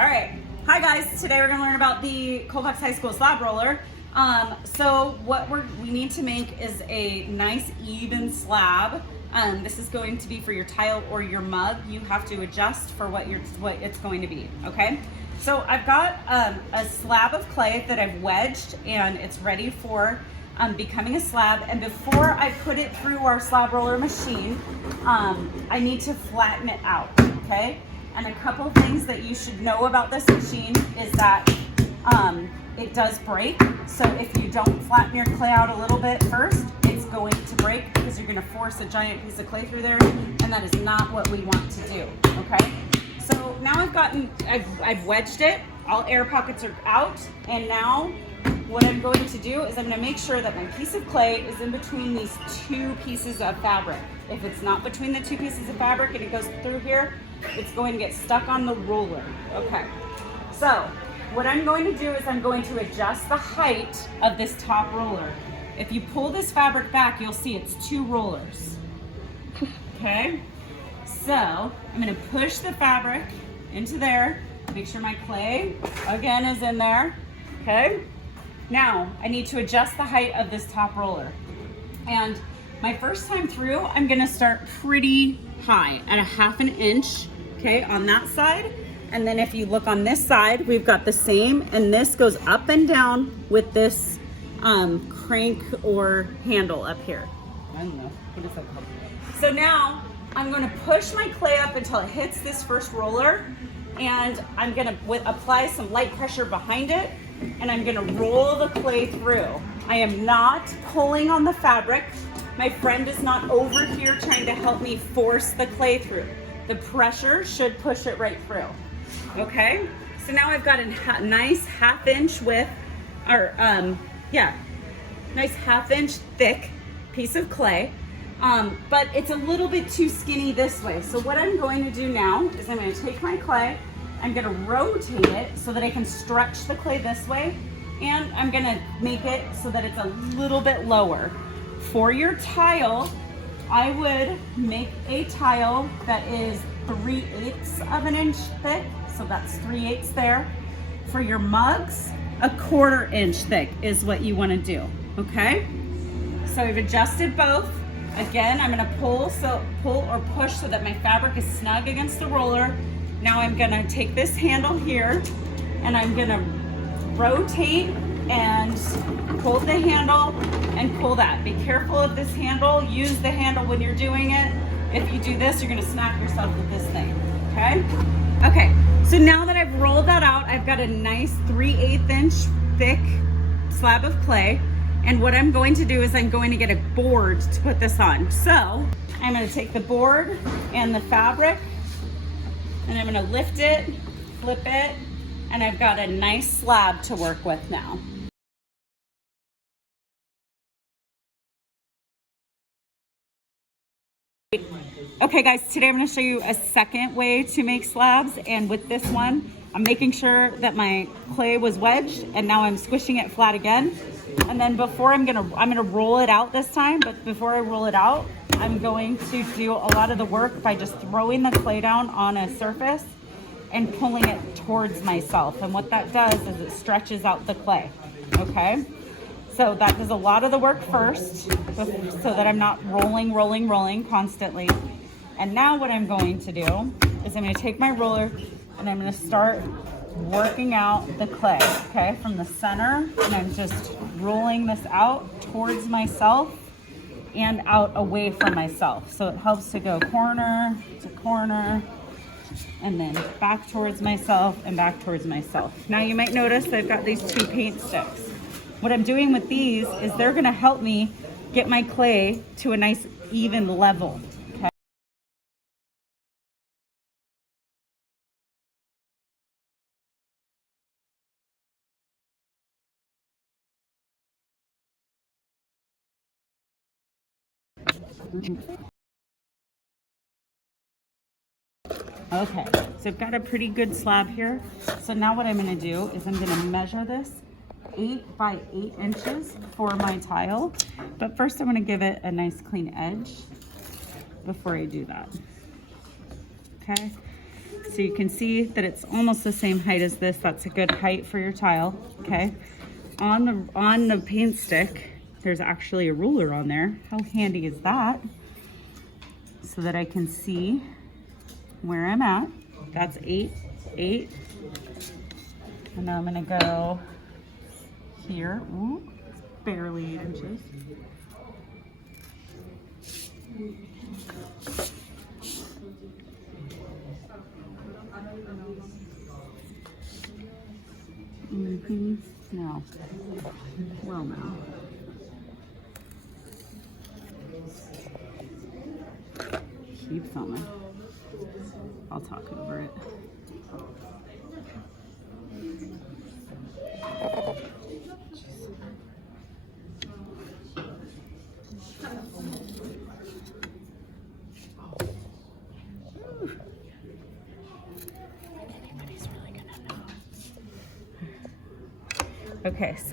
All right. Hi guys. Today we're going to learn about the Colfax High School slab roller. So what we need to make is a nice even slab. This is going to be for your tile or your mug. You have to adjust for what it's going to be. Okay. So I've got a slab of clay that I've wedged and it's ready for becoming a slab. And before I put it through our slab roller machine, I need to flatten it out. Okay. And a couple things that you should know about this machine is that it does break. So if you don't flatten your clay out a little bit first, it's going to break because you're going to force a giant piece of clay through there, and that is not what we want to do. Okay. So now I've wedged it. All air pockets are out, and now what I'm going to do is I'm going to make sure that my piece of clay is in between these two pieces of fabric. If it's not between the two pieces of fabric and it goes through here, it's going to get stuck on the roller. Okay, so what I'm going to do is I'm going to adjust the height of this top roller. If you pull this fabric back, you'll see it's two rollers. Okay, so I'm going to push the fabric into there, make sure my clay again is in there. Okay, now I need to adjust the height of this top roller. And my first time through, I'm going to start pretty high at a 1/2 inch, okay, on that side. And then if you look on this side, we've got the same, and this goes up and down with this crank or handle up here. I don't know, what is that called? So now I'm going to push my clay up until it hits this first roller, and I'm going to apply some light pressure behind it, and I'm going to roll the clay through. I am not pulling on the fabric. My friend is not over here trying to help me force the clay through. The pressure should push it right through. Okay, so now I've got a nice 1/2 inch width, or nice 1/2 inch thick piece of clay, but it's a little bit too skinny this way. So what I'm going to do now is I'm going to take my clay, I'm going to rotate it so that I can stretch the clay this way, and I'm going to make it so that it's a little bit lower. For your tile, I would make a tile that is 3/8 of an inch thick, so that's 3/8 there. For your mugs, a 1/4 inch thick is what you want to do. Okay, so I've adjusted both. Again, I'm going to pull or push so that my fabric is snug against the roller. Now I'm going to take this handle here and I'm going to rotate and pull the handle and pull that. Be careful of this handle. Use the handle when you're doing it. If you do this, you're going to smack yourself with this thing. Okay? Okay, so now that I've rolled that out, I've got a nice 3/8 inch thick slab of clay. And what I'm going to do is I'm going to get a board to put this on. So I'm going to take the board and the fabric and I'm going to lift it, flip it, and I've got a nice slab to work with now. Okay guys, today I'm going to show you a second way to make slabs, and with this one I'm making sure that my clay was wedged and now I'm squishing it flat again. And then before I'm gonna roll it out this time, but before I roll it out, I'm going to do a lot of the work by just throwing the clay down on a surface and pulling it towards myself. And what that does is it stretches out the clay. Okay, so that does a lot of the work first, so that I'm not rolling constantly. And now what I'm going to do is I'm going to take my roller and I'm going to start working out the clay, okay, from the center, and I'm just rolling this out towards myself and out away from myself. So it helps to go corner to corner and then back towards myself and back towards myself. Now you might notice I've got these two paint sticks. What I'm doing with these is they're going to help me get my clay to a nice even level. Okay, so I've got a pretty good slab here. So now what I'm going to do is I'm going to measure this 8 by 8 inches for my tile. But first I'm going to give it a nice clean edge before I do that. Okay, So you can see that it's almost the same height as this. That's a good height for your tile, okay? On the paint stick, there's actually a ruler on there. How handy is that? So that I can see where I'm at. That's 8, 8. And now I'm gonna go here. Ooh, barely 8 inches. No. Well, no. Keep filming. I'll talk over it. Anybody's really gonna know. Okay, so